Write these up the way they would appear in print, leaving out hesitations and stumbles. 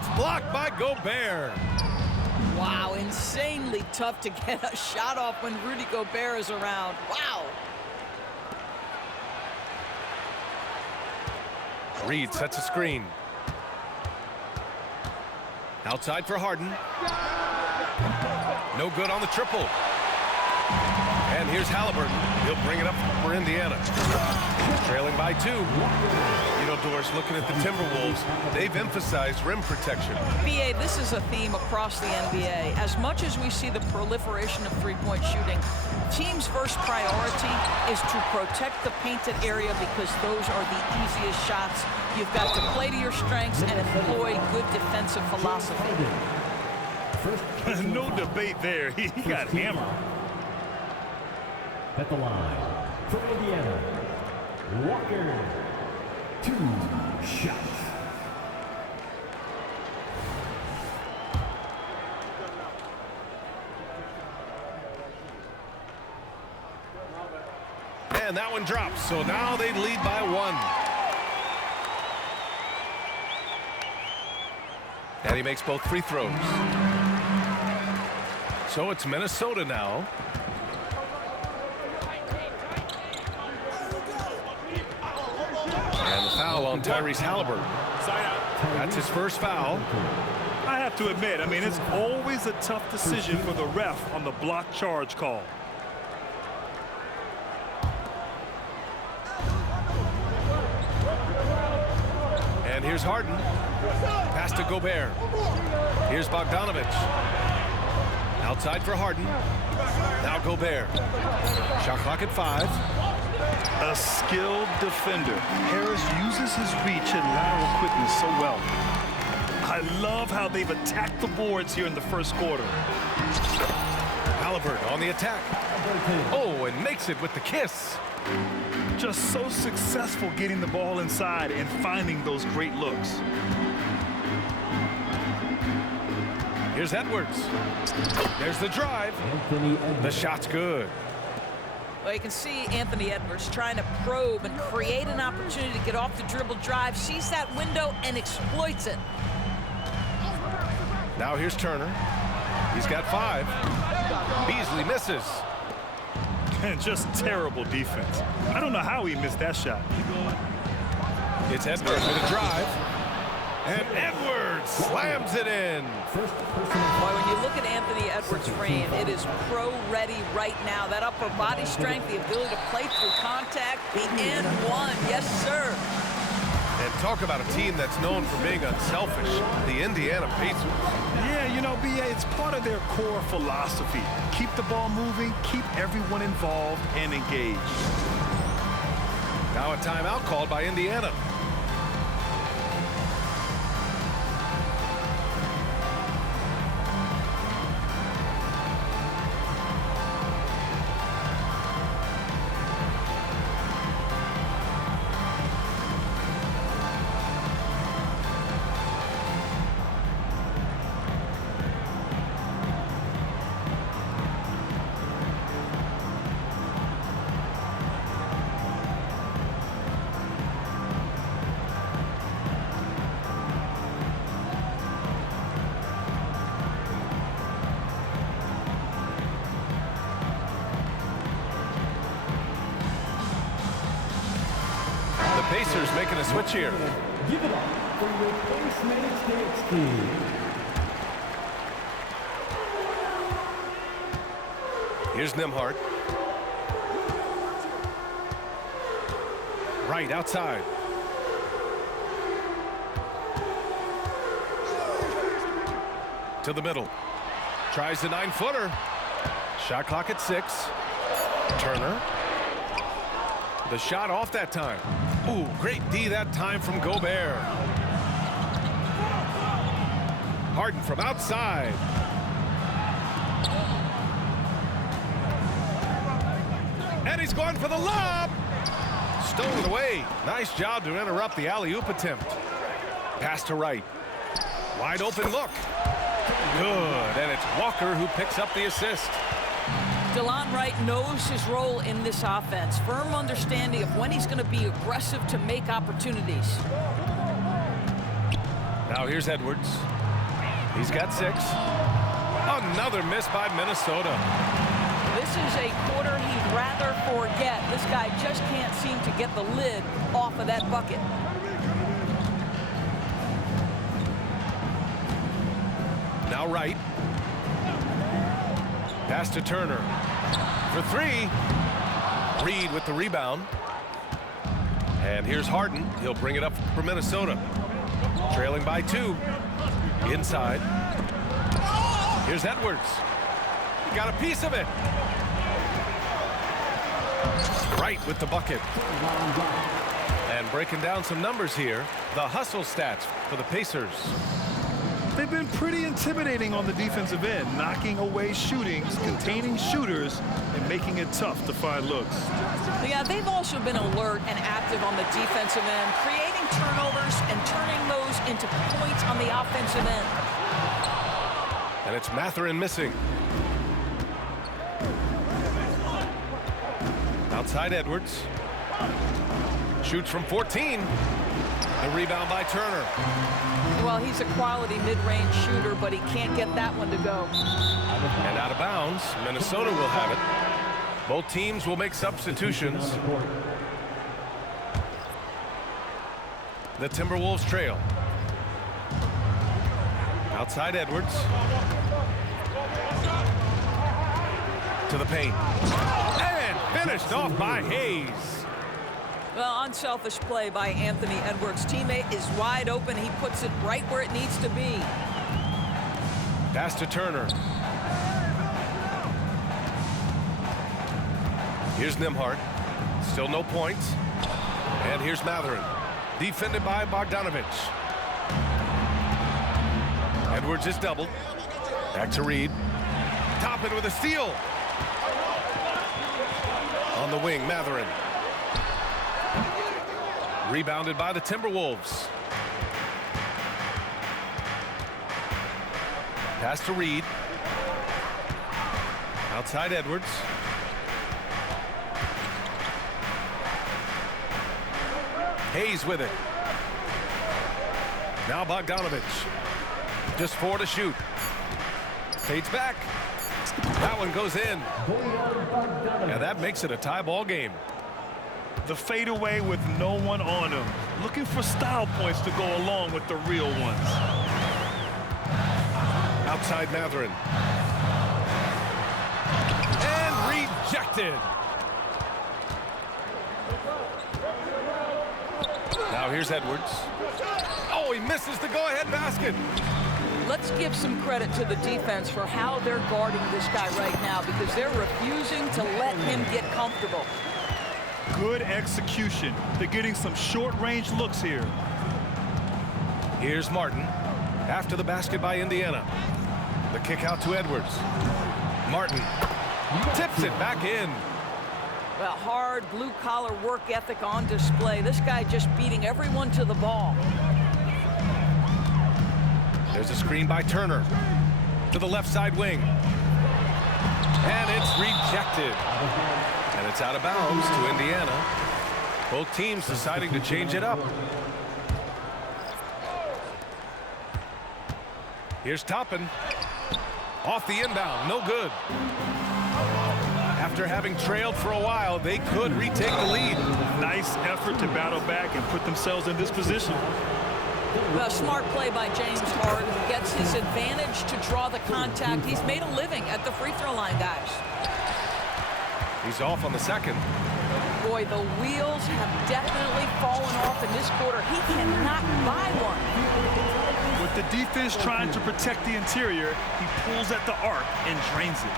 It's blocked by Gobert. Wow, insanely tough to get a shot off when Rudy Gobert is around. Wow. Reed sets a screen. Outside for Harden. No good on the triple. And here's Halliburton. He'll bring it up for Indiana. Trailing by 2. You know, Doris, looking at the Timberwolves, they've emphasized rim protection. BA, this is a theme across the NBA. As much as we see the proliferation of three-point shooting, teams' first priority is to protect the painted area because those are the easiest shots. You've got to play to your strengths and employ good defensive philosophy. No debate there. He got hammered. At the line for Indiana, Walker, 2 shots. And that one drops, so now they lead by 1. And he makes both free throws. So it's Minnesota now. And the foul on Tyrese Halliburton. That's his first foul. I have to admit, I mean, it's always a tough decision for the ref on the block charge call. And here's Harden. Pass to Gobert. Here's Bogdanović. Outside for Harden. Now Gobert. Shot clock at 5. A skilled defender. Harris uses his reach and lateral quickness so well. I love how they've attacked the boards here in the first quarter. Halliburton on the attack. Oh, and makes it with the kiss. Just so successful getting the ball inside and finding those great looks. Here's Edwards. There's the drive. The shot's good. Well, you can see Anthony Edwards trying to probe and create an opportunity to get off the dribble drive, sees that window and exploits it. Now here's Turner. He's got 5. Beasley misses. Just terrible defense. I don't know how he missed that shot. It's Edwards with a drive. And Edwards slams it in. Boy, when you look at Anthony Edwards' frame, it is pro-ready right now. That upper body strength, the ability to play through contact, the and one. Yes, sir. And talk about a team that's known for being unselfish, the Indiana Pacers. Yeah, you know, BA, it's part of their core philosophy. Keep the ball moving, keep everyone involved and engaged. Now a timeout called by Indiana. Pacers making a switch here. Give it up for your base minutes NXT. Here's Nembhard. Right outside. To the middle. Tries the 9-footer. Shot clock at 6. Turner. The shot off that time. Ooh, great D that time from Gobert. Harden from outside. And he's going for the lob. Stolen away. Nice job to interrupt the alley-oop attempt. Pass to Wright. Wide open look. Good, and it's Walker who picks up the assist. Delon Wright knows his role in this offense. Firm understanding of when he's going to be aggressive to make opportunities. Now here's Edwards. He's got 6. Another miss by Minnesota. This is a quarter he'd rather forget. This guy just can't seem to get the lid off of that bucket. Now Wright. Pass to Turner. For 3. Reed with the rebound. And here's Harden. He'll bring it up for Minnesota. Trailing by 2. Inside. Here's Edwards. He got a piece of it. Wright with the bucket. And breaking down some numbers here. The hustle stats for the Pacers. They've been pretty intimidating on the defensive end, knocking away shootings, containing shooters, and making it tough to find looks. Yeah, they've also been alert and active on the defensive end, creating turnovers and turning those into points on the offensive end. And it's Mathurin missing. Outside Edwards. Shoots from 14. The rebound by Turner. Well, he's a quality mid-range shooter, but he can't get that one to go. And out of bounds, Minnesota will have it. Both teams will make substitutions. The Timberwolves trail. Outside Edwards. To the paint. And finished off by Hayes. Well, unselfish play by Anthony Edwards. Teammate is wide open. He puts it right where it needs to be. Pass to Turner. Here's Nembhard. Still no points. And here's Mathurin. Defended by Bogdanovic. Edwards is doubled. Back to Reed. Toppin with a steal. On the wing, Mathurin. Rebounded by the Timberwolves. Pass to Reed. Outside Edwards. Hayes with it. Now Bogdanovic. Just 4 to shoot. Fades back. That one goes in. And that makes it a tie ball game. The fadeaway with no one on him. Looking for style points to go along with the real ones. Outside Mathurin. And rejected. Now here's Edwards. Oh, he misses the go-ahead basket. Let's give some credit to the defense for how they're guarding this guy right now, because they're refusing to let him get comfortable. Good execution. They're getting some short-range looks here. Here's Martin. After the basket by Indiana. The kick out to Edwards. Martin tips it back in. Well, hard blue-collar work ethic on display. This guy just beating everyone to the ball. There's a screen by Turner to the left side wing. And it's rejected. And it's out of bounds to Indiana. Both teams deciding to change it up. Here's Toppin. Off the inbound, no good. After having trailed for a while, they could retake the lead. Nice effort to battle back and put themselves in this position. A smart play by James Harden. Gets his advantage to draw the contact. He's made a living at the free throw line, guys. He's off on the second. Boy, the wheels have definitely fallen off in this quarter. He cannot buy one. With the defense trying to protect the interior, he pulls at the arc and drains it.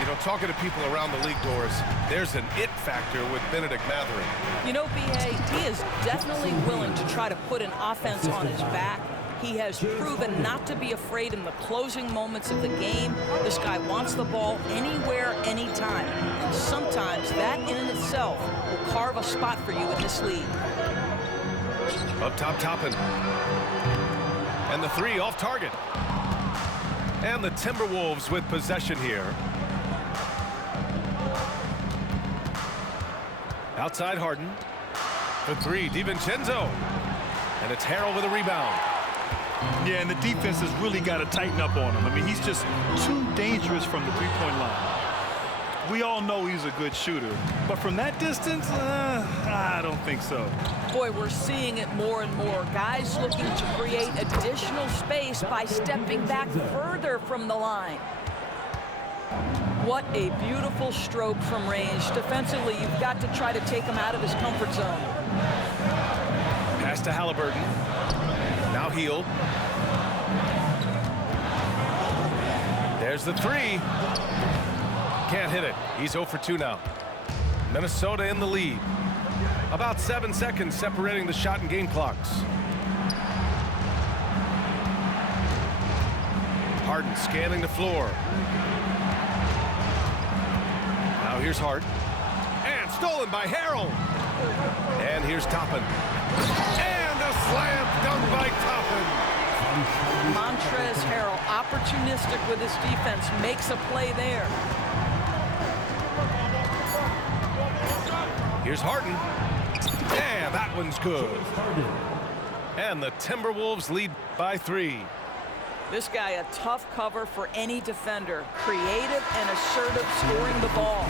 You know, talking to people around the league, Doris, there's an it factor with Bennedict Mathurin. You know, B.A., he is definitely willing to try to put an offense on his back. He has proven not to be afraid in the closing moments of the game. This guy wants the ball anywhere, anytime. And sometimes that in and itself will carve a spot for you in this league. Up top, Toppin. And the 3 off target. And the Timberwolves with possession here. Outside Harden. For 3, DiVincenzo. And it's Harrell with a rebound. Yeah, and the defense has really got to tighten up on him. I mean, he's just too dangerous from the three-point line. We all know he's a good shooter, but from that distance, I don't think so. Boy, we're seeing it more and more. Guys looking to create additional space by stepping back further from the line. What a beautiful stroke from range. Defensively, you've got to try to take him out of his comfort zone. Pass to Halliburton. Now Hield. There's the three. Can't hit it. He's 0 for 2 now. Minnesota in the lead. About 7 seconds separating the shot and game clocks. Harden scanning the floor. Now here's Hart. And stolen by Harrell. And here's Toppin. And a slam dunk by Toppin. Montrezl Harrell, opportunistic with his defense, makes a play there. Here's Harden. And that one's good. And the Timberwolves lead by 3. This guy a tough cover for any defender. Creative and assertive scoring the ball.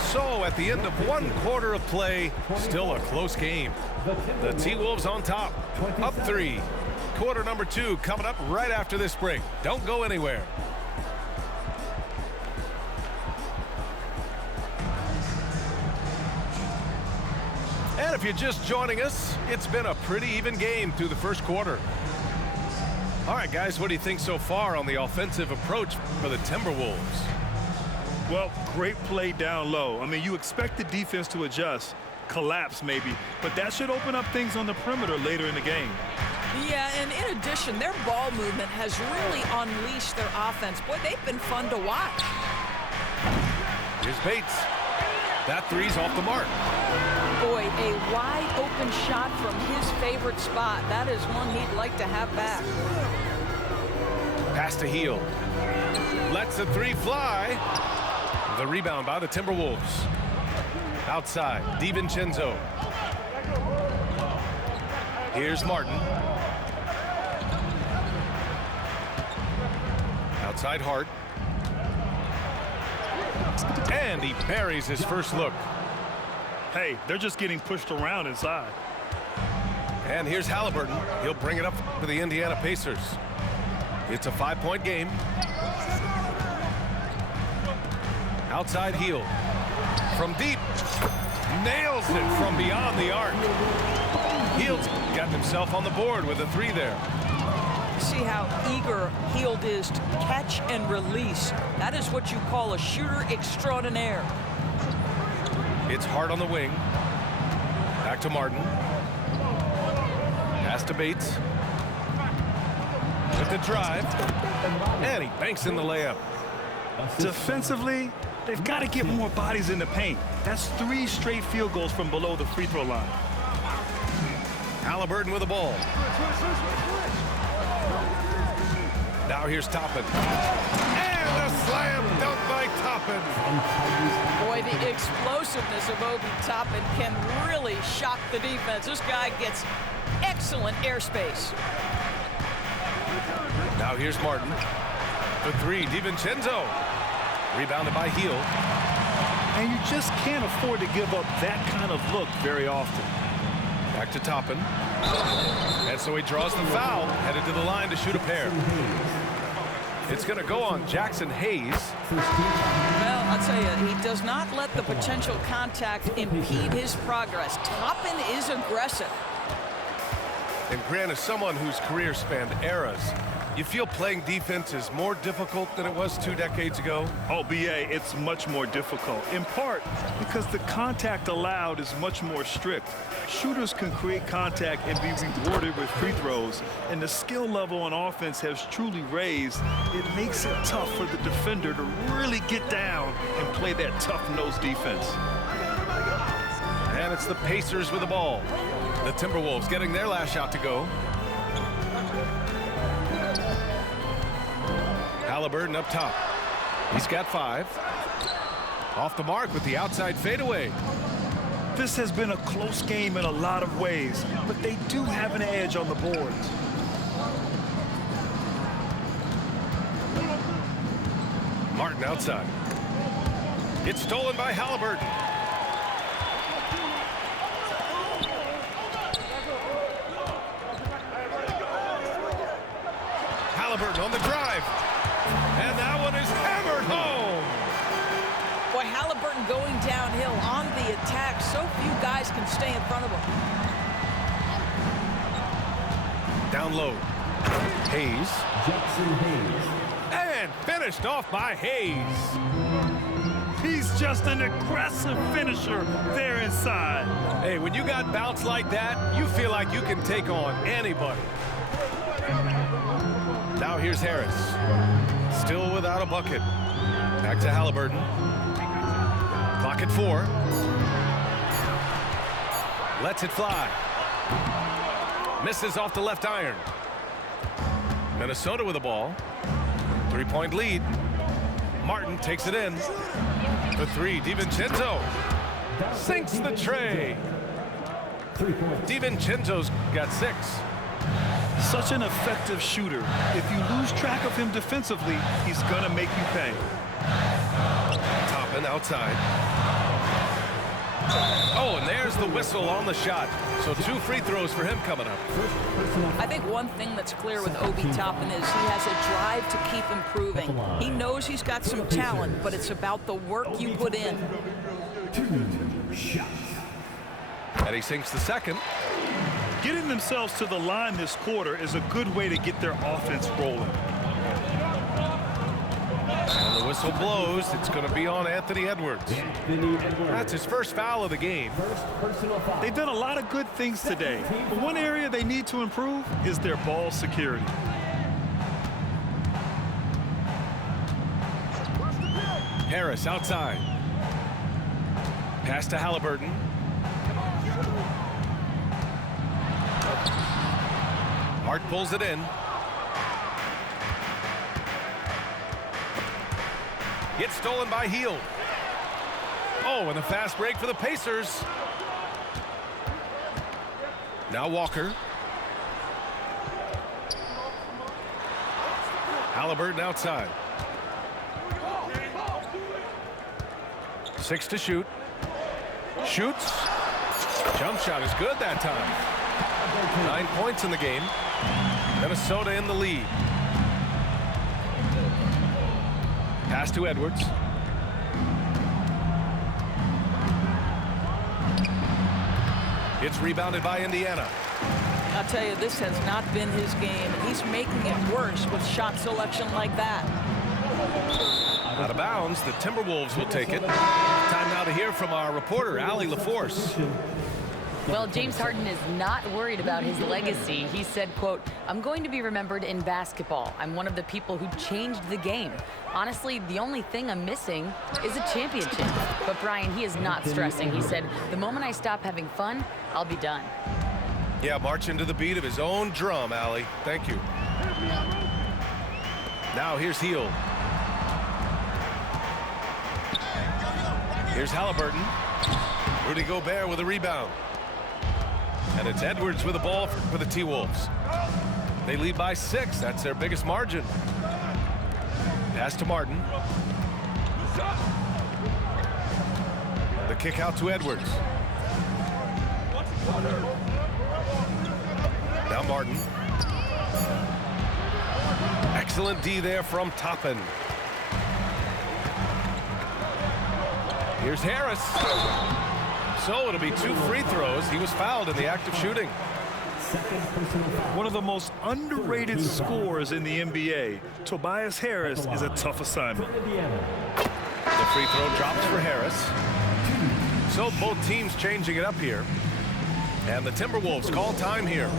So at the end of 1 quarter of play, still a close game. The T-Wolves on top, up 3. Quarter number 2 coming up right after this break. Don't go anywhere. And if you're just joining us, it's been a pretty even game through the first quarter. All right, guys, what do you think so far on the offensive approach for the Timberwolves? Well, great play down low. I mean, you expect the defense to adjust, collapse maybe, but that should open up things on the perimeter later in the game. Yeah, and in addition, their ball movement has really unleashed their offense. Boy, they've been fun to watch. Here's Bates. That three's off the mark. Boy, a wide open shot from his favorite spot. That is one he'd like to have back. Pass to Hield. Lets the three fly. The rebound by the Timberwolves. Outside, DiVincenzo. Here's Martin. Outside Hart. And he buries his first look. Hey, they're just getting pushed around inside. And here's Halliburton. He'll bring it up for the Indiana Pacers. It's a 5-point game. Outside Hield. From deep. Nails it from beyond the arc. Hield's got himself on the board with a three there. See how eager Hield is to catch and release. That is what you call a shooter extraordinaire. It's Hart on the wing. Back to Martin. Pass to Bates. With the drive. And he banks in the layup. Defensively, they've got to get more bodies in the paint. That's 3 straight field goals from below the free throw line. Halliburton with the ball. Now here's Toppin. And a slam dunk by Toppin. Boy, the explosiveness of Obi Toppin can really shock the defense. This guy gets excellent airspace. Now here's Martin. The three, DiVincenzo. Rebounded by Hield. And you just can't afford to give up that kind of look very often. Back to Toppin. And so he draws the foul, headed to the line to shoot a pair. It's going to go on Jackson Hayes. Well, I'll tell you, he does not let the potential contact impede his progress. Toppin is aggressive. And Grant, as someone whose career spanned eras, you feel playing defense is more difficult than it was 2 decades ago? Oh, BA, it's much more difficult, in part because the contact allowed is much more strict. Shooters can create contact and be rewarded with free throws, and the skill level on offense has truly raised. It makes it tough for the defender to really get down and play that tough-nosed defense. And it's the Pacers with the ball. The Timberwolves getting their last shot to go. Halliburton up top. He's got 5. Off the mark with the outside fadeaway. This has been a close game in a lot of ways, but they do have an edge on the boards. Martin outside. It's stolen by Halliburton. Halliburton on the drive. And that one is hammered home. Boy, Halliburton going downhill on the attack. So few guys can stay in front of him. Down low. Hayes. Jackson Hayes. And finished off by Hayes. He's just an aggressive finisher there inside. Hey, when you got bounce like that, you feel like you can take on anybody. Now here's Harris. Still without a bucket. Back to Halliburton. Clock at 4. Lets it fly. Misses off the left iron. Minnesota with the ball. 3-point lead. Martin takes it in. The 3, DiVincenzo. Sinks the tray. 3 points. DiVincenzo's got 6. Such an effective shooter. If you lose track of him defensively, he's gonna make you pay. Toppin outside. Oh, and there's the whistle on the shot. So 2 free throws for him coming up. I think one thing that's clear with Obi Toppin is he has a drive to keep improving. He knows he's got some talent, but it's about the work you put in. 2 shots. And he sinks the second. Getting themselves to the line this quarter is a good way to get their offense rolling. And the whistle blows. It's going to be on Anthony Edwards. Anthony Edwards. That's his first foul of the game. First personal foul. They've done a lot of good things today, but one area they need to improve is their ball security. Harris outside. Pass to Halliburton. Hart pulls it in. Gets stolen by Hield. Oh, and a fast break for the Pacers. Now Walker. Halliburton outside. 6 to shoot. Shoots. Jump shot is good that time. 9 points in the game. Minnesota in the lead. Pass to Edwards. It's rebounded by Indiana. I'll tell you, this has not been his game, and he's making it worse with shot selection like that. Out of bounds, the Timberwolves will take it. Time now to hear from our reporter, Allie LaForce. Well, James Harden is not worried about his legacy. He said, quote, "I'm going to be remembered in basketball. I'm one of the people who changed the game. Honestly, the only thing I'm missing is a championship." But Brian, he is not stressing. He said, "The moment I stop having fun, I'll be done." Yeah, marching to the beat of his own drum, Allie. Thank you. Now here's Hield. Here's Halliburton. Rudy Gobert with a rebound. And it's Edwards with the ball for the T-Wolves. They lead by 6. That's their biggest margin. Pass to Martin. The kick out to Edwards. Now Martin. Excellent D there from Toppin. Here's Harris. So it'll be 2 free throws. He was fouled in the act of shooting. One of the most underrated scorers in the NBA, Tobias Harris, is a tough assignment. The free throw drops for Harris. So both teams changing it up here. And the Timberwolves call time here.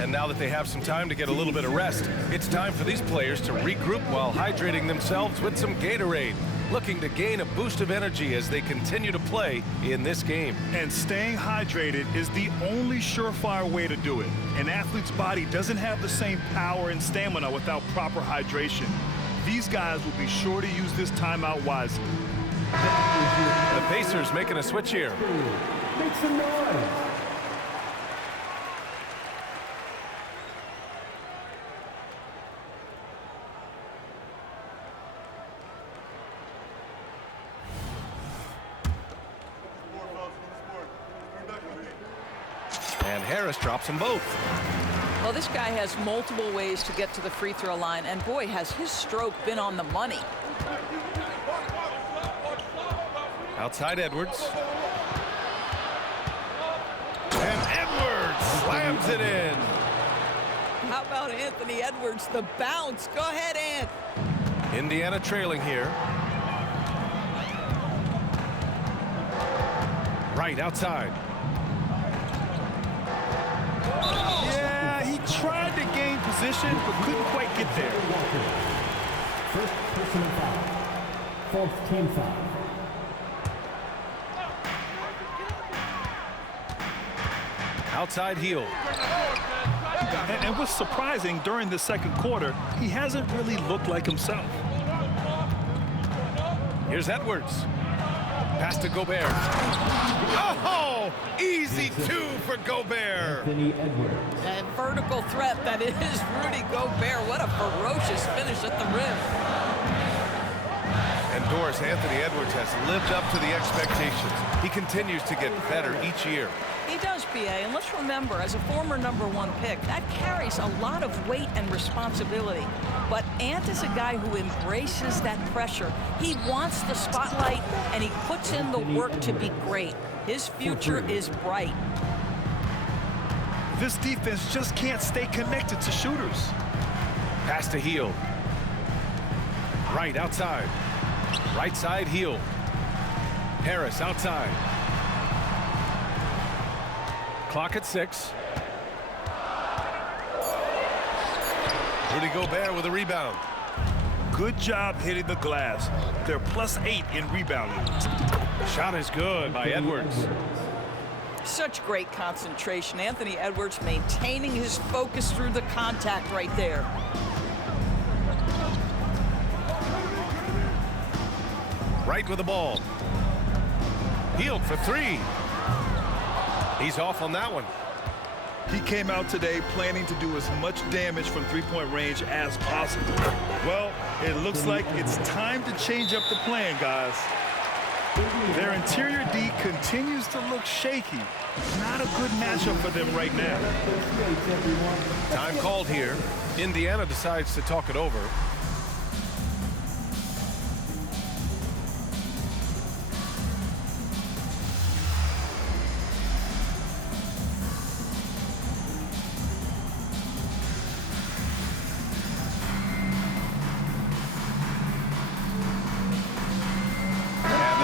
And now that they have some time to get a little bit of rest, it's time for these players to regroup while hydrating themselves with some Gatorade, looking to gain a boost of energy as they continue to play in this game. And staying hydrated is the only surefire way to do it. An athlete's body doesn't have the same power and stamina without proper hydration. These guys will be sure to use this timeout wisely. The Pacers making a switch here. Make some noise. And Harris drops them both. Well, this guy has multiple ways to get to the free throw line, and boy, has his stroke been on the money. Outside Edwards. And Edwards slams it in. How about Anthony Edwards, the bounce? Go ahead, Ant. Indiana trailing here. Right outside. Yeah, he tried to gain position, but couldn't quite get there. First personal foul. Fourth team foul. Outside heel. And what's surprising, during the second quarter, he hasn't really looked like himself. Here's Edwards. Pass to Gobert. Oh, easy two for Gobert. Anthony Edwards. That vertical threat that is Rudy Gobert. What a ferocious finish at the rim. And Doris, Anthony Edwards has lived up to the expectations. He continues to get better each year. He does, BA, and let's remember, as a former #1 pick, that carries a lot of weight and responsibility. But Ant is a guy who embraces that pressure. He wants the spotlight, and he puts in the work to be great. His future is bright. This defense just can't stay connected to shooters. Pass to Hield. Right outside. Right side heel. Harris outside. Clock at 6. Rudy Gobert with a rebound. Good job hitting the glass. They're +8 in rebounding. Shot is good by Edwards. Such great concentration. Anthony Edwards maintaining his focus through the contact right there. Right with the ball. Hield for 3. He's off on that one. He came out today planning to do as much damage from three-point range as possible. Well, it looks like it's time to change up the plan, guys. Their interior D continues to look shaky. Not a good matchup for them right now. Time called here. Indiana decides to talk it over.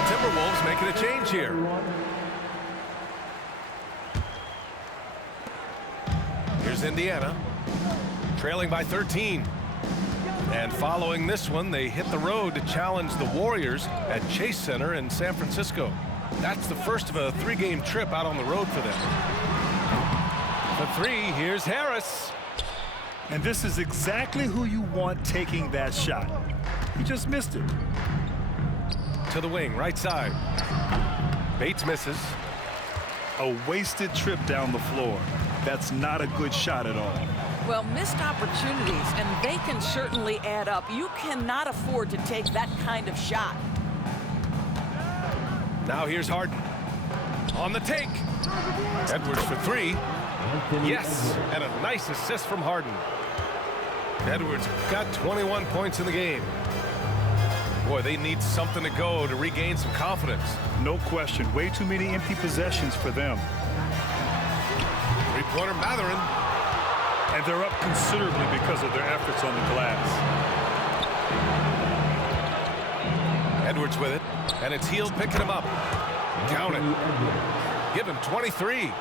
Timberwolves making a change here. Here's Indiana, trailing by 13. And following this one, they hit the road to challenge the Warriors at Chase Center in San Francisco. That's the first of a 3-game trip out on the road for them. For 3, here's Harris. And this is exactly who you want taking that shot. He just missed it. To the wing, right side. Bates misses. A wasted trip down the floor. That's not a good shot at all. Well, missed opportunities, and they can certainly add up. You cannot afford to take that kind of shot. Now here's Harden. On the take. Edwards for 3. Yes, and a nice assist from Harden. Edwards got 21 points in the game. Boy, they need something to go to regain some confidence. No question. Way too many empty possessions for them. Three-pointer Mathurin. And they're up considerably because of their efforts on the glass. Edwards with it, and it's Hield picking him up. Count it. Give him 23.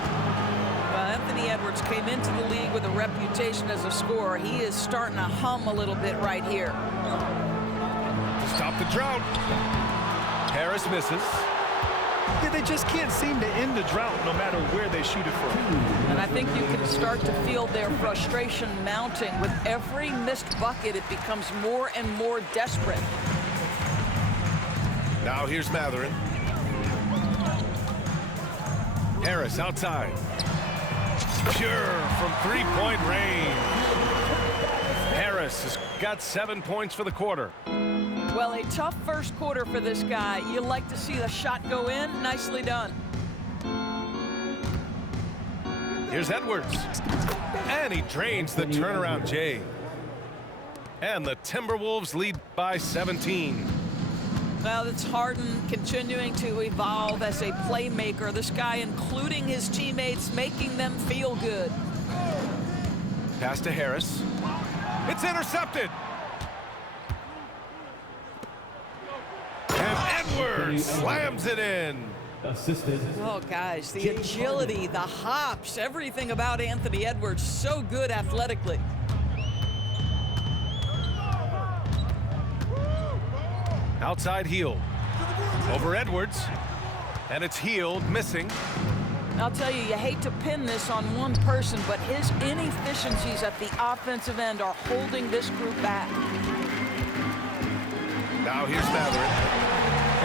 Well, Anthony Edwards came into the league with a reputation as a scorer. He is starting to hum a little bit right here. Stop the drought. Harris misses. Yeah, they just can't seem to end the drought no matter where they shoot it from. And I think you can start to feel their frustration mounting. With every missed bucket, it becomes more and more desperate. Now here's Mathurin. Harris outside. Pure from three-point range. Harris has got 7 points for the quarter. Well, a tough first quarter for this guy. You like to see the shot go in. Nicely done. Here's Edwards. And he drains the turnaround J. And the Timberwolves lead by 17. Well, it's Harden continuing to evolve as a playmaker. This guy, including his teammates, making them feel good. Pass to Harris. It's intercepted. And Edwards slams it in. Assisted. Oh, guys, the agility, the hops, everything about Anthony Edwards, so good athletically. Outside heel. Over Edwards. And it's Hield missing. I'll tell you, you hate to pin this on one person, but his inefficiencies at the offensive end are holding this group back. Now here's Mathurin.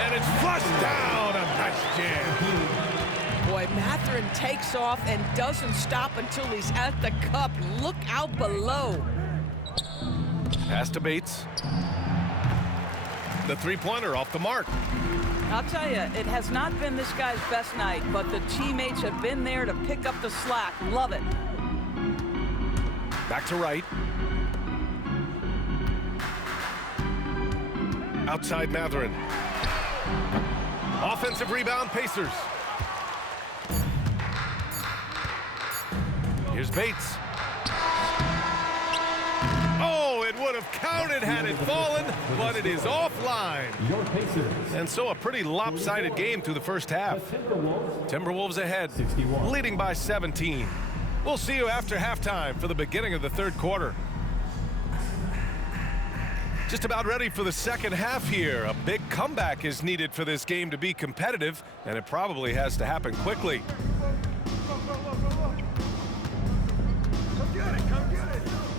And it's flushed down. A nice jam. Boy, Mathurin takes off and doesn't stop until he's at the cup. Look out below. Pass to Bates. The three-pointer off the mark. I'll tell you, it has not been this guy's best night, but the teammates have been there to pick up the slack. Love it. Back to right. Outside Mathurin. Offensive rebound, Pacers. Here's Bates. Oh, it would have counted had it fallen, but it is offline. Your Pacers. And so a pretty lopsided game through the first half. Timberwolves ahead, 61. leading by 17. We'll see you after halftime for the beginning of the third quarter. Just about ready for the second half here. A big comeback is needed for this game to be competitive, and it probably has to happen quickly.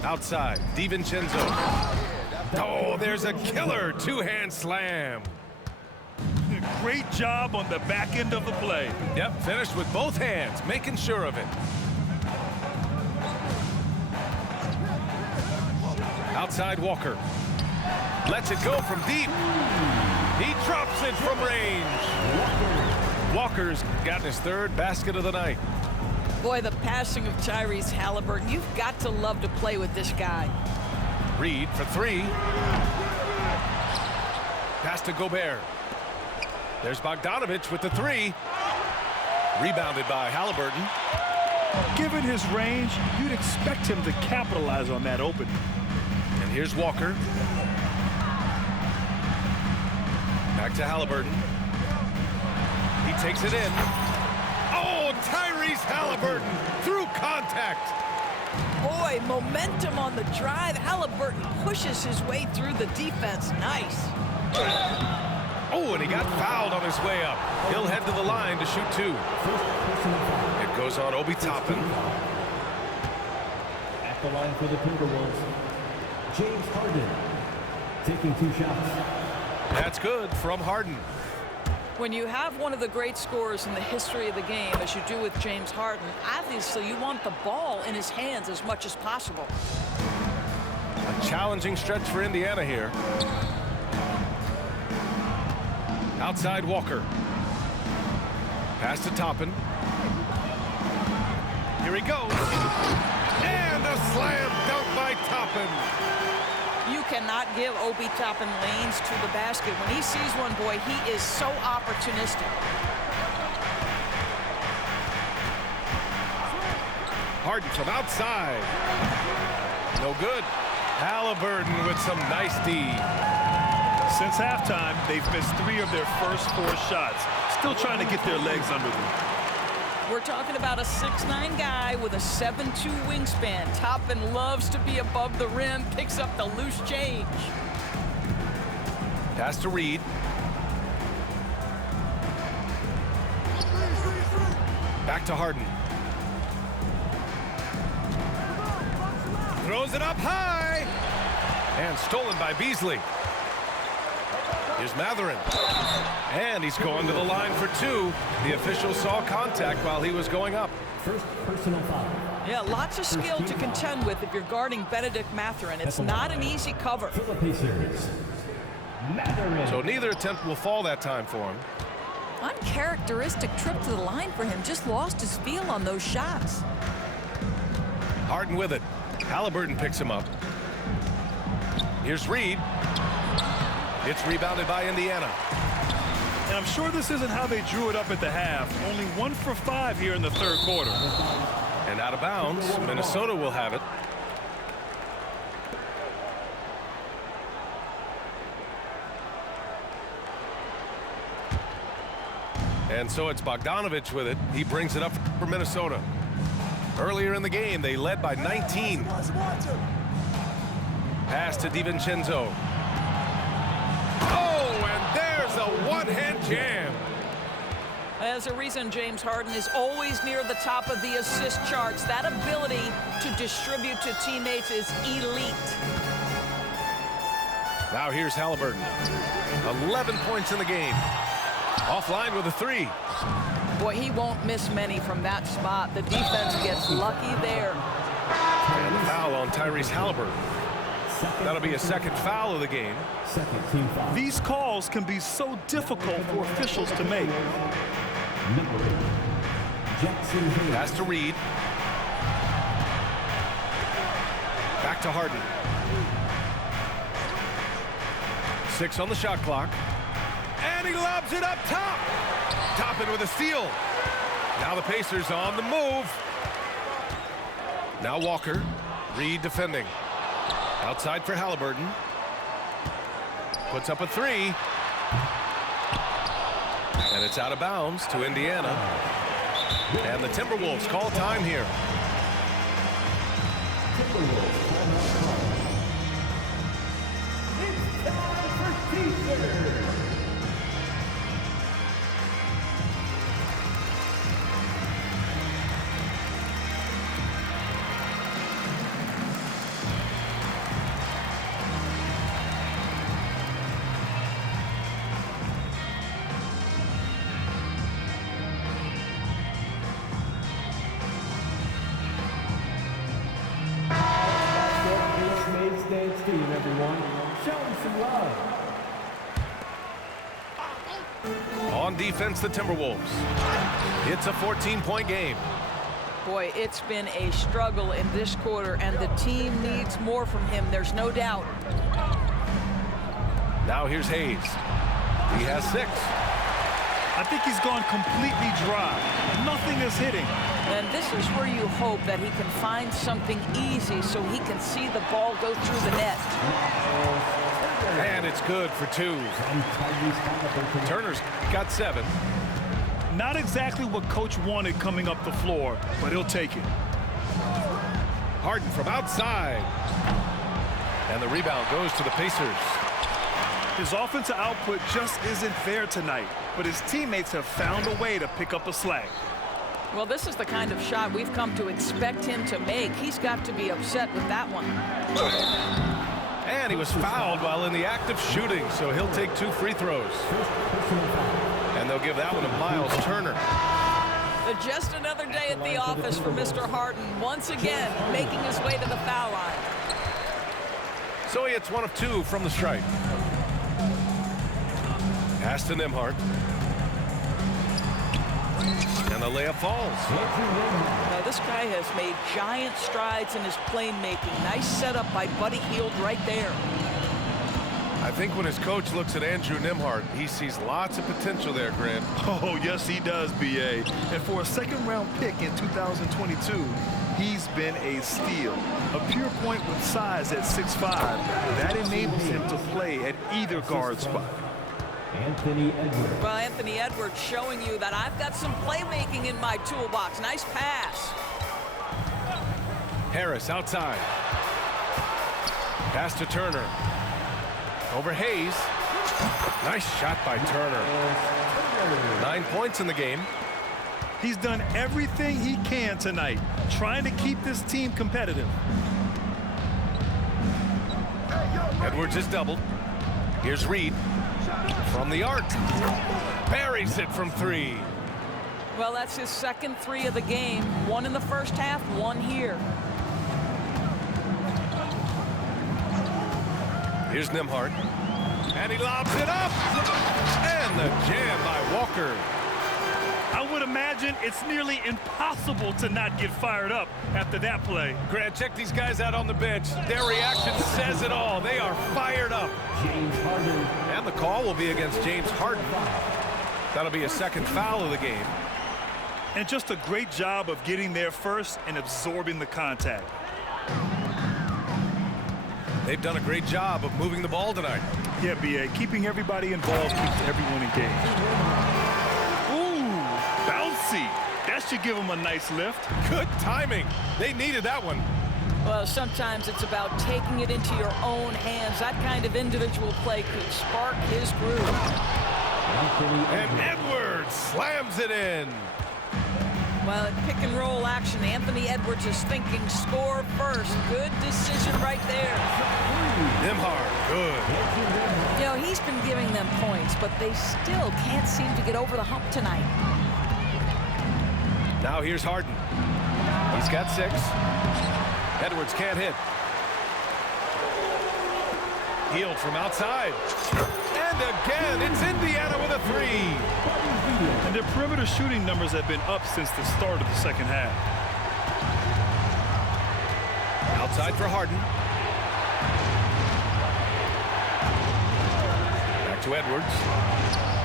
Outside, DiVincenzo. Oh, there's a killer two-hand slam. Great job on the back end of the play. Yep, finished with both hands, making sure of it. Outside Walker. Lets it go from deep. He drops it from range. Walker's gotten his third basket of the night. Boy, the passing of Tyrese Halliburton. You've got to love to play with this guy. Reed for three. Pass to Gobert. There's Bogdanovich with the three. Rebounded by Halliburton. Given his range, you'd expect him to capitalize on that opening. And here's Walker. Back to Halliburton. He takes it in. Oh, Tyrese Halliburton through contact. Boy, momentum on the drive. Halliburton pushes his way through the defense. Nice. Oh, and he got fouled on his way up. He'll head to the line to shoot two. It goes on Obi Toppin. At the line for the Timberwolves, James Harden taking 2 shots. That's good from Harden. When you have one of the great scorers in the history of the game, as you do with James Harden, obviously you want the ball in his hands as much as possible. A challenging stretch for Indiana here. Outside Walker. Pass to Toppin. Here he goes. And a slam dunk by Toppin. You cannot give Obi Toppin lanes to the basket. When he sees one, boy, he is so opportunistic. Harden from outside. No good. Halliburton with some nice D. Since halftime, they've missed 3 of their first 4 shots. Still trying to get their legs under them. We're talking about a 6'9" guy with a 7'2" wingspan. Toppin loves to be above the rim, picks up the loose change. Pass to Reed. Back to Harden. Throws it up high. And stolen by Beasley. Here's Mathurin. And he's going to the line for two. The official saw contact while he was going up. First personal foul. Yeah, lots of skill to contend with if you're guarding Benedict Mathurin. It's not an easy cover. For the Pacers, Mathurin. So neither attempt will fall that time for him. Uncharacteristic trip to the line for him. Just lost his feel on those shots. Harden with it. Halliburton picks him up. Here's Reed. It's rebounded by Indiana. And I'm sure this isn't how they drew it up at the half. Only 1 for 5 here in the third quarter. And out of bounds, Minnesota will have it. And so it's Bogdanovich with it. He brings it up for Minnesota. Earlier in the game, they led by 19. Pass to DiVincenzo. Oh, and there's a one-hand jam. There's a reason James Harden is always near the top of the assist charts. That ability to distribute to teammates is elite. Now here's Halliburton. 11 points in the game. Offline with a three. Boy, he won't miss many from that spot. The defense gets lucky there. And the foul on Tyrese Halliburton. That'll be a second foul of the game. Second team foul. These calls can be so difficult for officials to make. Jackson Hayes. Pass to Reed. Back to Harden. 6 on the shot clock. And he lobs it up top. Toppin with a steal. Now the Pacers on the move. Now Walker. Reed defending. Outside for Halliburton. Puts up a three. And it's out of bounds to Indiana. And the Timberwolves call time here. It's time for Pacers. Dance team, everyone. Show them some love. On defense, the Timberwolves. It's a 14-point game. Boy, it's been a struggle in this quarter, and the team needs more from him. There's no doubt. Now here's Hayes. He has 6. I think he's gone completely dry. Nothing is hitting. And this is where you hope that he can find something easy so he can see the ball go through the net. And it's good for 2. Turner's got 7. Not exactly what coach wanted coming up the floor, but he'll take it. Harden from outside. And the rebound goes to the Pacers. His offensive output just isn't there tonight, but his teammates have found a way to pick up the slack. Well, this is the kind of shot we've come to expect him to make. He's got to be upset with that one. And he was fouled while in the act of shooting, so he'll take 2 free throws. And they'll give that one to Miles Turner. Just another day at the office for Mr. Harden, once again making his way to the foul line. So he hits 1 of 2 from the stripe. Pass to Nembhard. And the layup falls. Now, this guy has made giant strides in his playmaking. Nice setup by Buddy Hield right there. I think when his coach looks at Andrew Nembhard, he sees lots of potential there, Grant. Oh, yes, he does, B.A. And for a second-round pick in 2022, he's been a steal. A pure point with size at 6'5". That enables him to play at either guard spot. Anthony Edwards. Well, Anthony Edwards showing you that I've got some playmaking in my toolbox. Nice pass. Harris outside. Pass to Turner. Over Hayes. Nice shot by Turner. 9 points in the game. He's done everything he can tonight, trying to keep this team competitive. Edwards is doubled. Here's Reed. From the arc. Buries it from 3. Well, that's his second 3 of the game. 1 in the first half, 1 here. Here's Nembhard. And he lobs it up. And the jam by Walker. I would imagine it's nearly impossible to not get fired up after that play. Grant, check these guys out on the bench. Their reaction says it all. They are fired up. James Harden. And the call will be against James Harden. That'll be a second foul of the game. And just a great job of getting there first and absorbing the contact. They've done a great job of moving the ball tonight. Yeah, B.A. Keeping everybody involved keeps everyone engaged. Ooh, bouncy. That should give them a nice lift. Good timing. They needed that one. Well, sometimes it's about taking it into your own hands. That kind of individual play could spark his groove. And Edwards slams it in. Well, in pick and roll action, Anthony Edwards is thinking score first. Good decision right there. Nembhard, good. You know, he's been giving them points, but they still can't seem to get over the hump tonight. Now here's Harden. He's got 6. Edwards can't hit. Hield from outside. And again, it's Indiana with a 3. And their perimeter shooting numbers have been up since the start of the second half. Outside for Harden. Back to Edwards.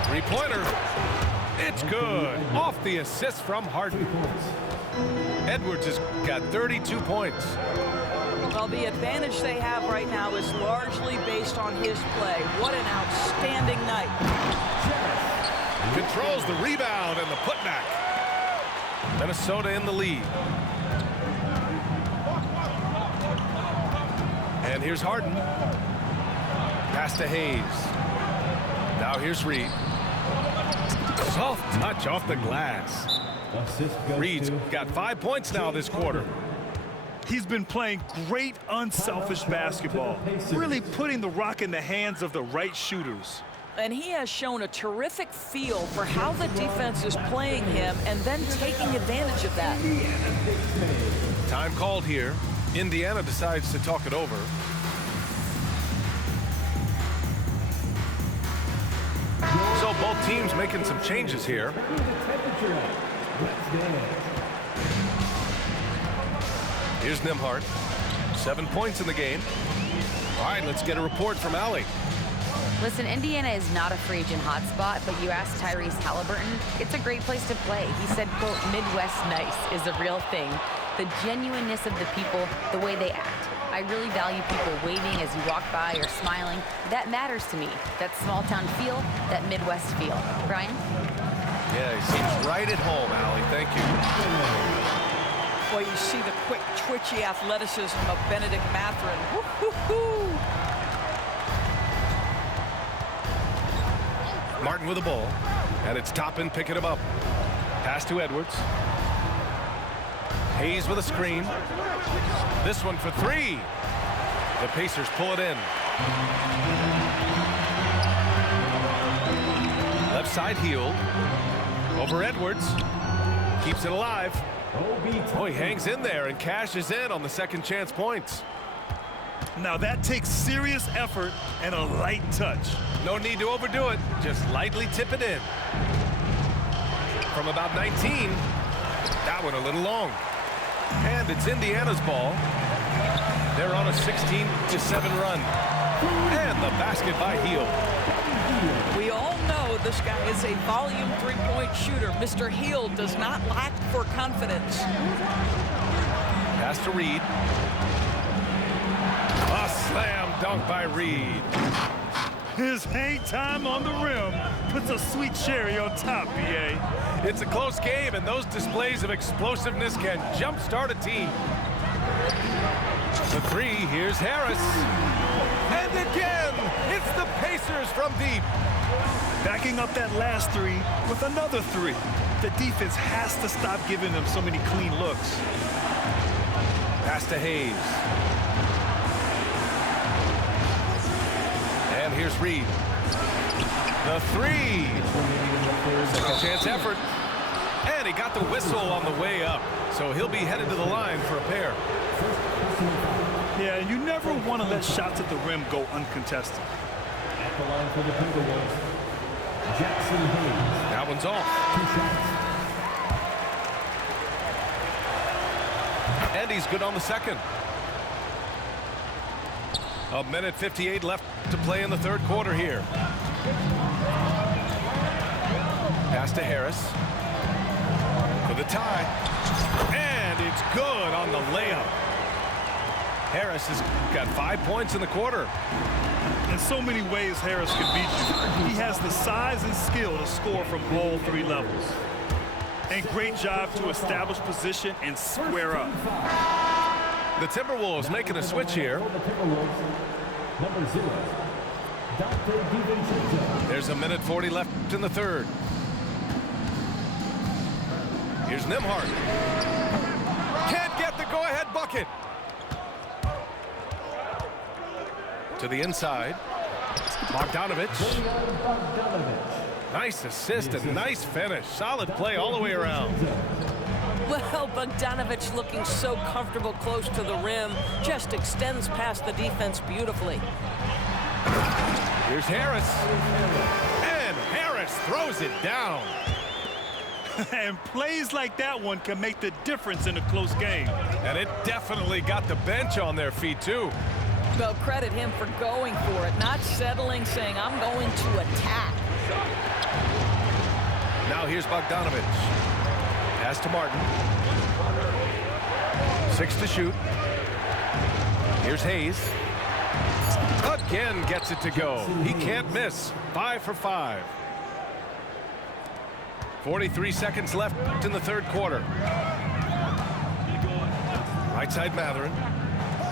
3-pointer. It's good. Off the assist from Harden. Edwards has got 32 points. Well, the advantage they have right now is largely based on his play. What an outstanding night. Controls the rebound and the putback. Minnesota in the lead. And here's Harden. Pass to Hayes. Now here's Reed. Soft touch off the glass. Reed's got 5 points now this quarter. He's been playing great, unselfish basketball, really putting the rock in the hands of the right shooters. And he has shown a terrific feel for how the defense is playing him and then taking advantage of that. Time called here. Indiana decides to talk it over. So both teams making some changes here. Here's Nembhard. 7 points in the game. All right, let's get a report from Allie. Listen, Indiana is not a free agent hotspot, but you ask Tyrese Halliburton, it's a great place to play. He said, quote, Midwest nice is a real thing. The genuineness of the people, the way they act. I really value people waving as you walk by or smiling. That matters to me. That small town feel, that Midwest feel. Brian? Yeah, he seems right at home, Allie. Thank you. Well, you see the quick, twitchy athleticism of Benedict Mathurin. Woo-hoo-hoo! Martin with the ball, and it's Toppin picking him up. Pass to Edwards. Hayes with a screen. This one for 3. The Pacers pull it in. Left side Hield. Over Edwards. Keeps it alive. Oh, he hangs in there and cashes in on the second chance points. Now that takes serious effort and a light touch. No need to overdo it. Just lightly tip it in. From about 19. That one a little long. And it's Indiana's ball. They're on a 16-7 run. And the basket by Hield. We all know this guy is a volume three-point shooter. Mr. Hield does not lack for confidence. Pass to Reed. A slam dunk by Reed. His hang time on the rim puts a sweet cherry on top, B.A. It's a close game, and those displays of explosiveness can jumpstart a team. The 3, here's Harris. And again, it's the Pacers from deep. Backing up that last 3 with another 3. The defense has to stop giving them so many clean looks. Pass to Hayes. And here's Reed. The three. Second chance effort. And he got the whistle on the way up. So he'll be headed to the line for a pair. Yeah, you never want to let shots at the rim go uncontested. At the line for the Timberwolves, Jackson Hayes. That one's off. 2 shots. And he's good on the second. A minute 58 left to play in the third quarter here. Pass to Harris. For the tie. And it's good on the layup. Harris has got 5 points in the quarter. In so many ways, Harris can beat you. He has the size and skill to score from all 3 levels. And great job to establish position and square up. The Timberwolves making a switch here. Number 0, Dante DiVincenzo. There's a minute 40 left in the third. Here's Nembhard. Can't get the go-ahead bucket. To the inside. Bogdanovic. Nice assist and nice finish. Solid play all the way around. Well, Bogdanovic looking so comfortable close to the rim, just extends past the defense beautifully. Here's Harris. And Harris throws it down. And plays like that one can make the difference in a close game. And it definitely got the bench on their feet, too. Well, credit him for going for it, not settling, saying, I'm going to attack. Now here's Bogdanovic. Pass to Martin. 6 to shoot. Here's Hayes. Again gets it to go. He can't miss. 5 for 5. 43 seconds left in the third quarter. Right side Mathurin.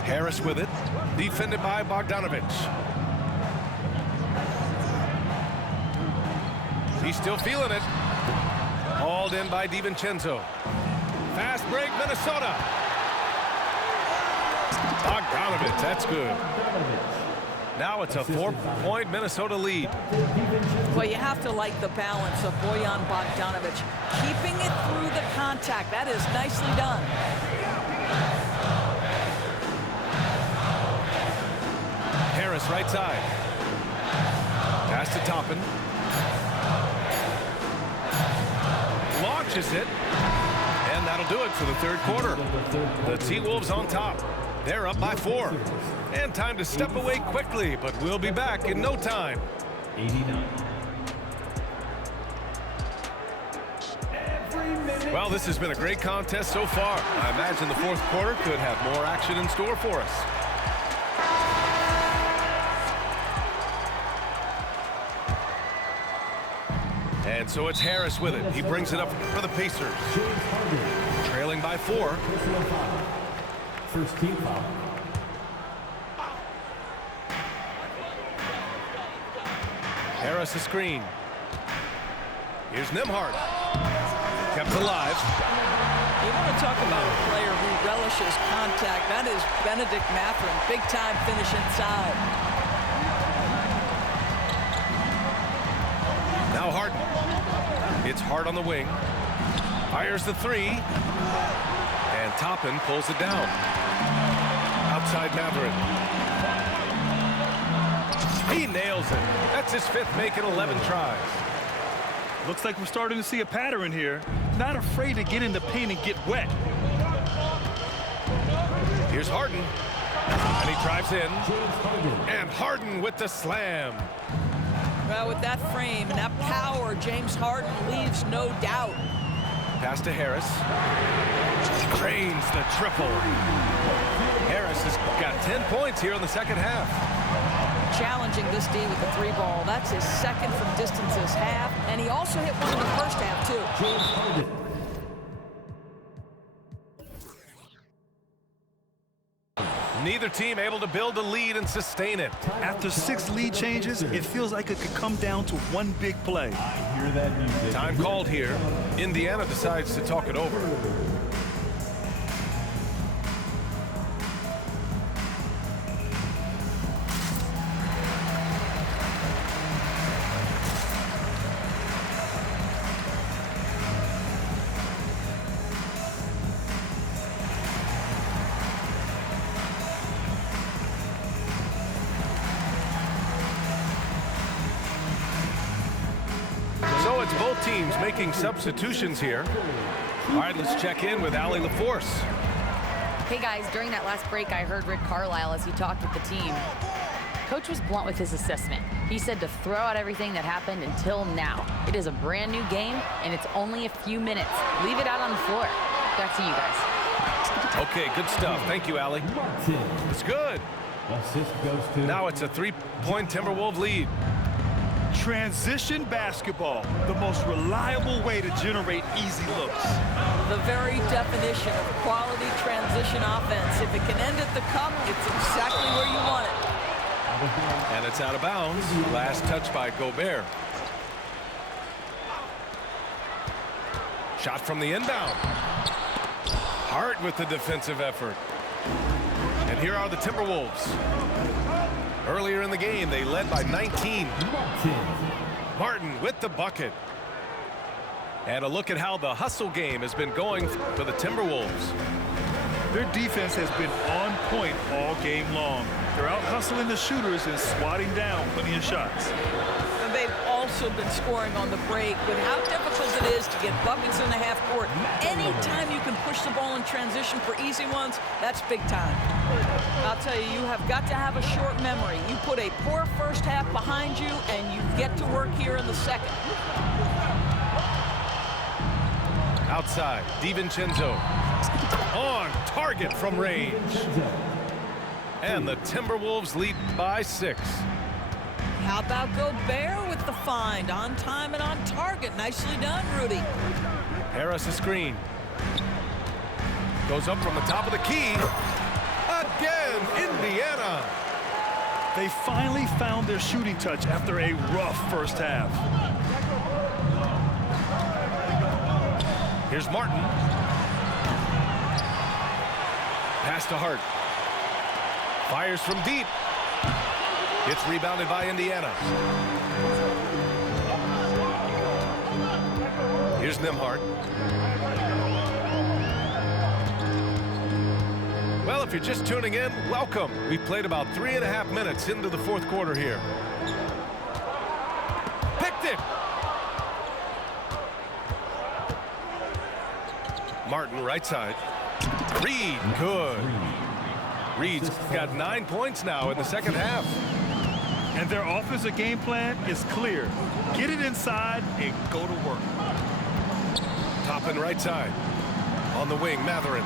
Harris with it. Defended by Bogdanovic. He's still feeling it. Hauled in by DiVincenzo. Fast break, Minnesota. Bogdanovic, that's good. Now it's a 4-point Minnesota lead. Well, you have to like the balance of Bojan Bogdanovic. Keeping it through the contact. That is nicely done. Harris right side. Pass to Toppin. Launches it. And that'll do it for the third quarter. The T-Wolves on top. They're up by 4. And time to step away quickly, but we'll be back in no time. 89. Well, this has been a great contest so far. I imagine the fourth quarter could have more action in store for us. And so it's Harris with it. He brings it up for the Pacers. Trailing by 4. First team foul. Harris a screen. Here's Nembhard. Kept alive. You want to talk about a player who relishes contact. That is Benedict Mathurin. Big time finish inside. Now Harden. It's Hart on the wing. Fires the 3. And Toppin pulls it down. Outside Mathurin. He nails it. That's his 5th make in 11 tries. Looks like we're starting to see a pattern here. Not afraid to get in the paint and get wet. Here's Harden. And he drives in. And Harden with the slam. Well, with that frame and that power, James Harden leaves no doubt. Pass to Harris. Drains the triple. Harris has got 10 points here in the second half. Challenging this D with the 3 ball. That's his 2nd from distance this half. And he also hit one in the first half, too. James Harden. Neither team able to build a lead and sustain it. After 6 lead changes, it feels like it could come down to one big play. I hear that music. Time called here. Indiana decides to talk it over. it's both teams making substitutions here. All right, let's check in with Allie LaForce. Hey guys, during that last break, I heard Rick Carlisle as he talked with the team. Coach was blunt with his assessment. He said to throw out everything that happened until now. It is a brand new game, and it's only a few minutes. Leave it out on the floor. Back to you guys. Okay, good stuff. Thank you, Allie. It's good. Assist goes to... Now it's a 3-point Timberwolves lead. Transition basketball, the most reliable way to generate easy looks. The very definition of quality transition offense. If it can end at the cup, it's exactly where you want it. And it's out of bounds. Last touch by Gobert. Shot from the inbound. Hart with the defensive effort. And here are the Timberwolves. Earlier in the game, they led by 19. Martin with the bucket. And a look at how the hustle game has been going for the Timberwolves. Their defense has been on point all game long. They're out hustling the shooters and swatting down plenty of shots. And they've also been scoring on the break. With how difficult it is to get buckets in the half court, anytime you can push the ball in transition for easy ones, that's big time. I'll tell you, you have got to have a short memory. You put a poor first half behind you, and you get to work here in the second. Outside, DiVincenzo on target from range. And the Timberwolves lead by 6. How about Gobert with the find? On time and on target. Nicely done, Rudy. Harris a screen. Goes up from the top of the key. Again, Indiana. They finally found their shooting touch after a rough first half. Here's Martin. Pass to Hart. Fires from deep. It's rebounded by Indiana. Here's Nembhard. Well, if you're just tuning in, welcome. We played about 3.5 minutes into the fourth quarter here. Picked it. Martin, right side. Reed, good. Reed's got 9 points now in the second half. And their offensive game plan is clear. Get it inside and go to work. Top and right side. On the wing, Mathurin.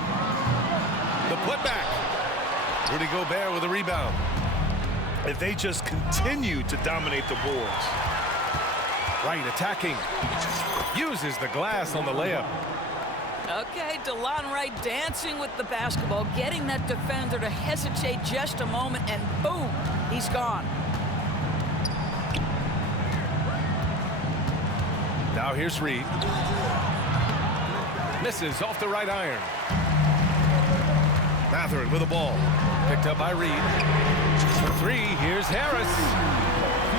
The putback. Rudy Gobert with a rebound. And they just continue to dominate the boards. Right, attacking. Uses the glass on the layup. Okay, DeLon Wright dancing with the basketball, getting that defender to hesitate just a moment, and boom, he's gone. Now here's Reed. Misses off the right iron. Mathurin with the ball. Picked up by Reed. For 3, here's Harris.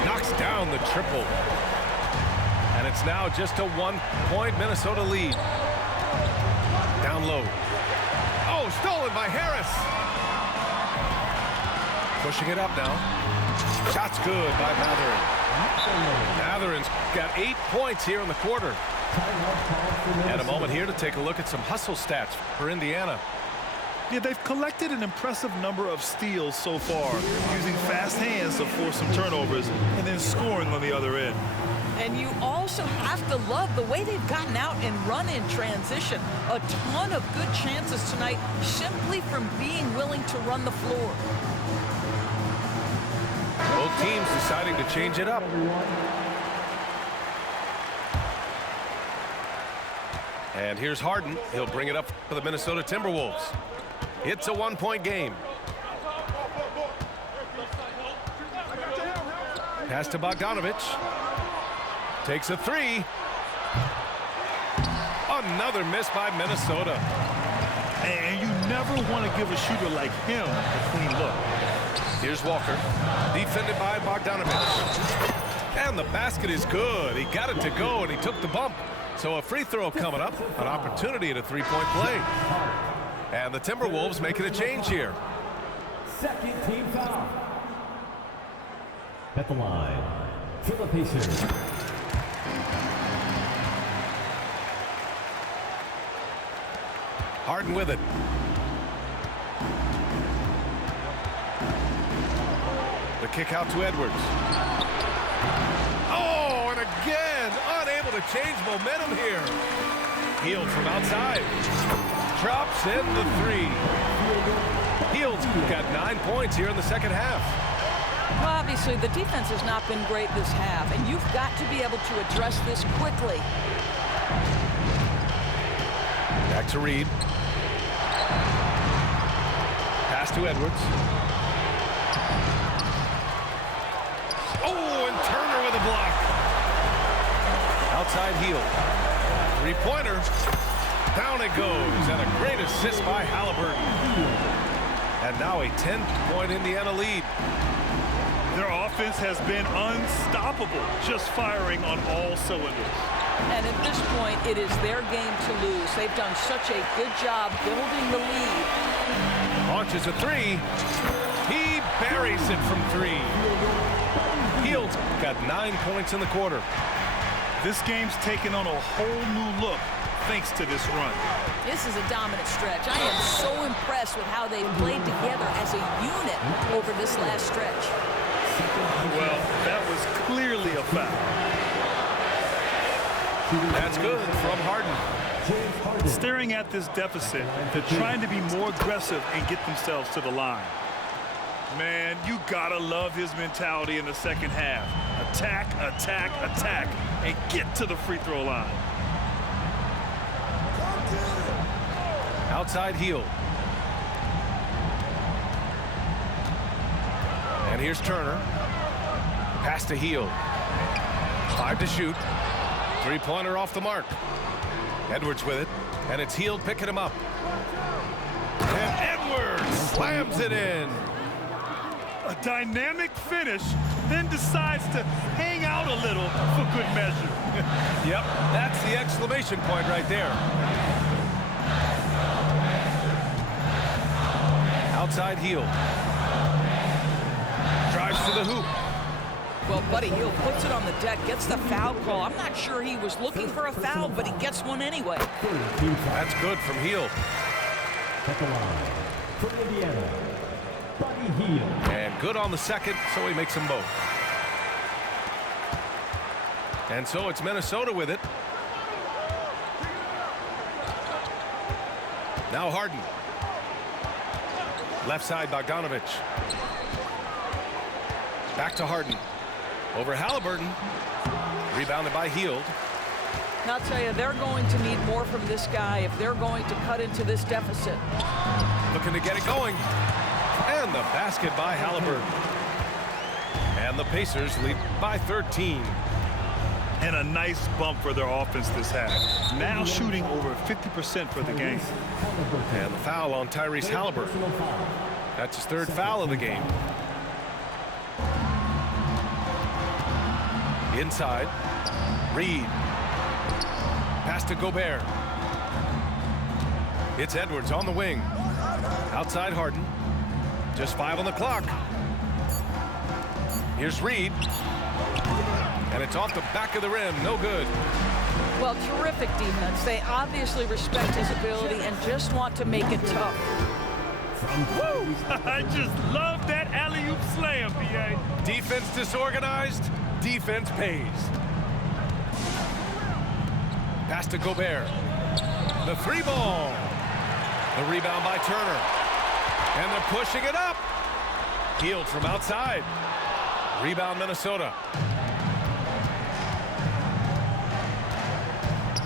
Knocks down the triple. And it's now just a 1-point Minnesota lead. Down low. Oh, stolen by Harris. Pushing it up now. Shot's good by Mathurin. Mathurin's got 8 points here in the quarter. And a moment here to take a look at some hustle stats for Indiana. Yeah, they've collected an impressive number of steals so far, using fast hands to force some turnovers and then scoring on the other end. And you also have to love the way they've gotten out and run in transition. A ton of good chances tonight simply from being willing to run the floor. Both teams deciding to change it up. And here's Harden. He'll bring it up for the Minnesota Timberwolves. It's a 1-point game. Pass to Bogdanovich. Takes a 3. Another miss by Minnesota. And you never want to give a shooter like him a clean look. Here's Walker. Defended by Bogdanovich. And the basket is good. He got it to go, and he took the bump. So a free throw coming up. An opportunity at a 3-point play. And the Timberwolves making a change here. Second team foul. At the line for the Pacers. Harden with it. The kick out to Edwards. Oh, and again, unable to change momentum here. Hield from outside. Drops in the three. Hield's got 9 points here in the second half. Well, obviously, the defense has not been great this half, and you've got to be able to address this quickly. Back to Reed. Pass to Edwards. Oh, and Turner with a block. Outside Hield. Three-pointer. Down it goes, and a great assist by Halliburton. And now a 10-point Indiana lead. Their offense has been unstoppable, just firing on all cylinders. And at this point, it is their game to lose. They've done such a good job building the lead. Launches a three. He buries it from three. Hield's got 9 points in the quarter. This game's taken on a whole new look thanks to this run. This is a dominant stretch. I am so impressed with how they've played together as a unit over this last stretch. Well, that was clearly a foul. That's good from Harden. Staring at this deficit, they're trying to be more aggressive and get themselves to the line. Man, you gotta love his mentality in the second half. Attack, attack, attack, and get to the free throw line. Outside Hield. And here's Turner. Pass to Hield. 5 to shoot. Three-pointer off the mark. Edwards with it. And it's Hield picking him up. And Edwards slams it in. A dynamic finish, then decides to hang out a little for good measure. Yep, that's the exclamation point right there. Outside Hield. Drives to the hoop. Well, Buddy Hield puts it on the deck, gets the foul call. I'm not sure he was looking for a foul, but he gets one anyway. That's good from Hield. At the line, from Indiana, Buddy Hield. And good on the second, so he makes them both. And so it's Minnesota with it. Now Harden. Left side, Bogdanovic. Back to Harden. Over Halliburton. Rebounded by Hield. And I'll tell you, they're going to need more from this guy if they're going to cut into this deficit. Looking to get it going. And the basket by Halliburton. And the Pacers lead by 13. And a nice bump for their offense this half. Now shooting over 50% for the game. And the foul on Tyrese Halliburton. That's his third foul of the game. Inside. Reed. Pass to Gobert. It's Edwards on the wing. Outside Harden. Just 5 on the clock. Here's Reed. And it's off the back of the rim. No good. Well, terrific defense. They obviously respect his ability and just want to make it tough. Woo! I just love that alley-oop slam, B.A. Defense disorganized. Defense pays. Pass to Gobert. The three ball. The rebound by Turner. And they're pushing it up. Hield from outside. Rebound Minnesota.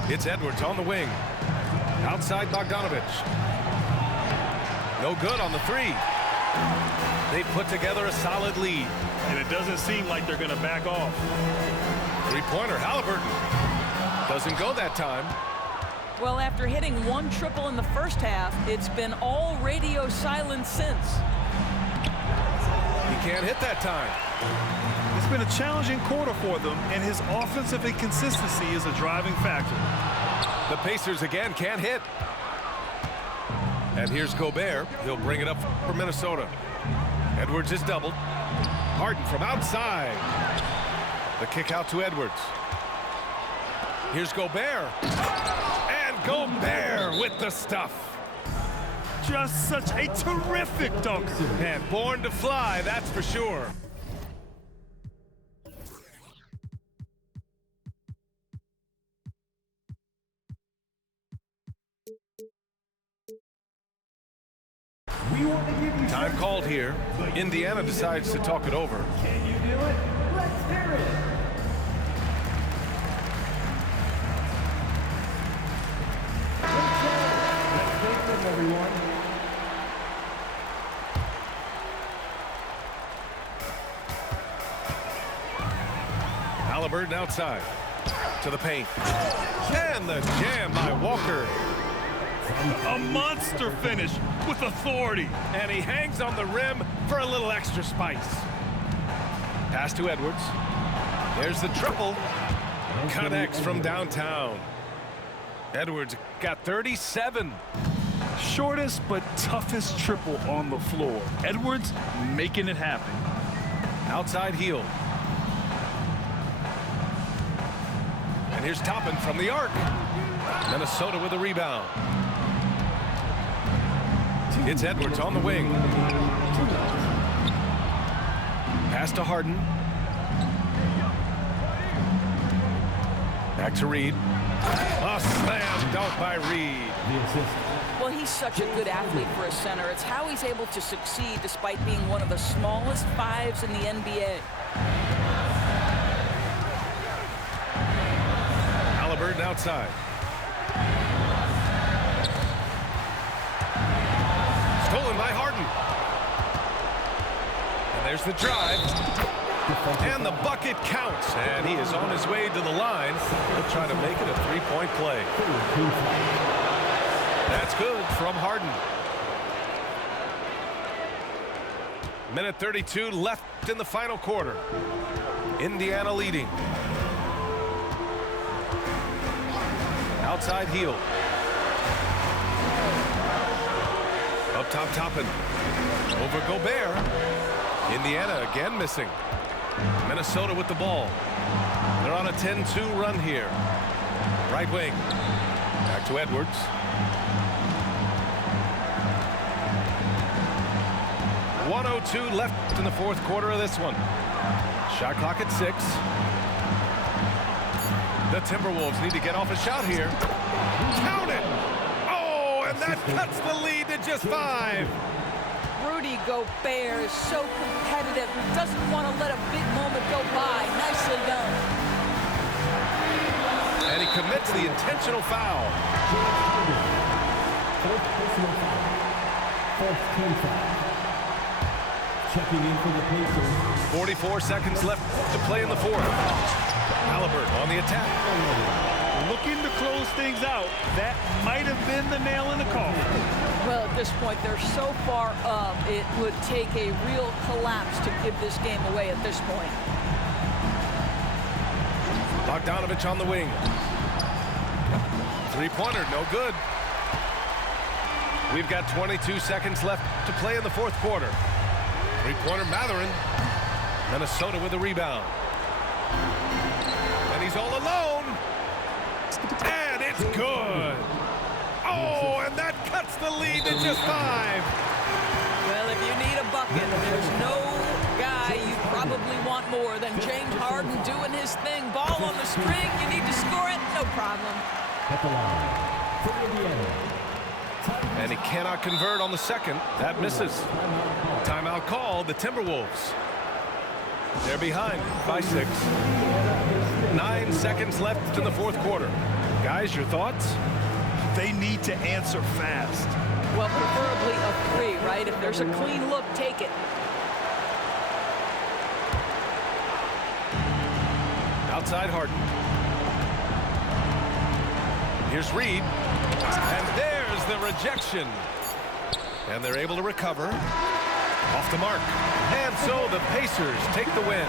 It's Edwards on the wing. Outside Bogdanovic. No good on the three. They put together a solid lead. And it doesn't seem like they're going to back off. Three-pointer, Halliburton. Doesn't go that time. Well, after hitting one triple in the first half, it's been all radio silence since. He can't hit that time. It's been a challenging quarter for them, and his offensive inconsistency is a driving factor. The Pacers again can't hit. And here's Gobert. He'll bring it up for Minnesota. Edwards is doubled. Harden from outside. The kick out to Edwards. Here's Gobert. And Gobert with the stuff. Just such a terrific dunker. Man, born to fly, that's for sure. Time called here. Indiana decides to talk it over. Can you do it? Let's hear it. Let's thank them, everyone. Halliburton outside to the paint. And the jam by Walker. A monster finish with authority. And he hangs on the rim for a little extra spice. Pass to Edwards. There's the triple. Connects from downtown. Edwards got 37. Shortest but toughest triple on the floor. Edwards making it happen. Outside heel. And here's Toppin from the arc. Minnesota with a rebound. It's Edwards on the wing. Pass to Harden. Back to Reed. A slam dunk by Reed. The assist. Well, he's such a good athlete for a center. It's how he's able to succeed despite being one of the smallest fives in the NBA. Halliburton outside. Stolen by Harden. And there's the drive. And the bucket counts. And he is on his way to the line. He'll try to make it a three-point play. That's good from Harden. Minute 32 left in the final quarter. Indiana leading. Outside heel. Up top, Toppin. Over Gobert. Indiana again missing. Minnesota with the ball. They're on a 10-2 run here. Right wing. Back to Edwards. .102 left in the fourth quarter of this one. Shot clock at 6. The Timberwolves need to get off a shot here. Count it! Oh, and that cuts the lead to just 5. Rudy Gobert is so competitive. Doesn't want to let a big moment go by. Nicely done. And he commits the intentional foul. Fourth personal foul. Fourth team foul. Checking in for the Pacers. 44 seconds left to play in the fourth. Halliburton on the attack. Looking to close things out. That might have been the nail in the coffin. Well, at this point, they're so far up, it would take a real collapse to give this game away at this point. Bogdanovich on the wing. Three-pointer, no good. We've got 22 seconds left to play in the fourth quarter. Three-pointer, Mathurin. Minnesota with a rebound. And he's all alone. And it's good. Oh, and that cuts the lead to just 5. Well, if you need a bucket, there's no guy you probably want more than James Harden doing his thing. Ball on the string, you need to score it, no problem. At the line. For Indiana. And he cannot convert on the second. That misses. Timeout called, the Timberwolves. They're behind by 6. 9 seconds left in the fourth quarter. Guys, your thoughts? They need to answer fast. Well, preferably a 3, right? If there's a clean look, take it. Outside Harden. Here's Reed. And there's the rejection. And they're able to recover. Off the mark. And so the Pacers take the win.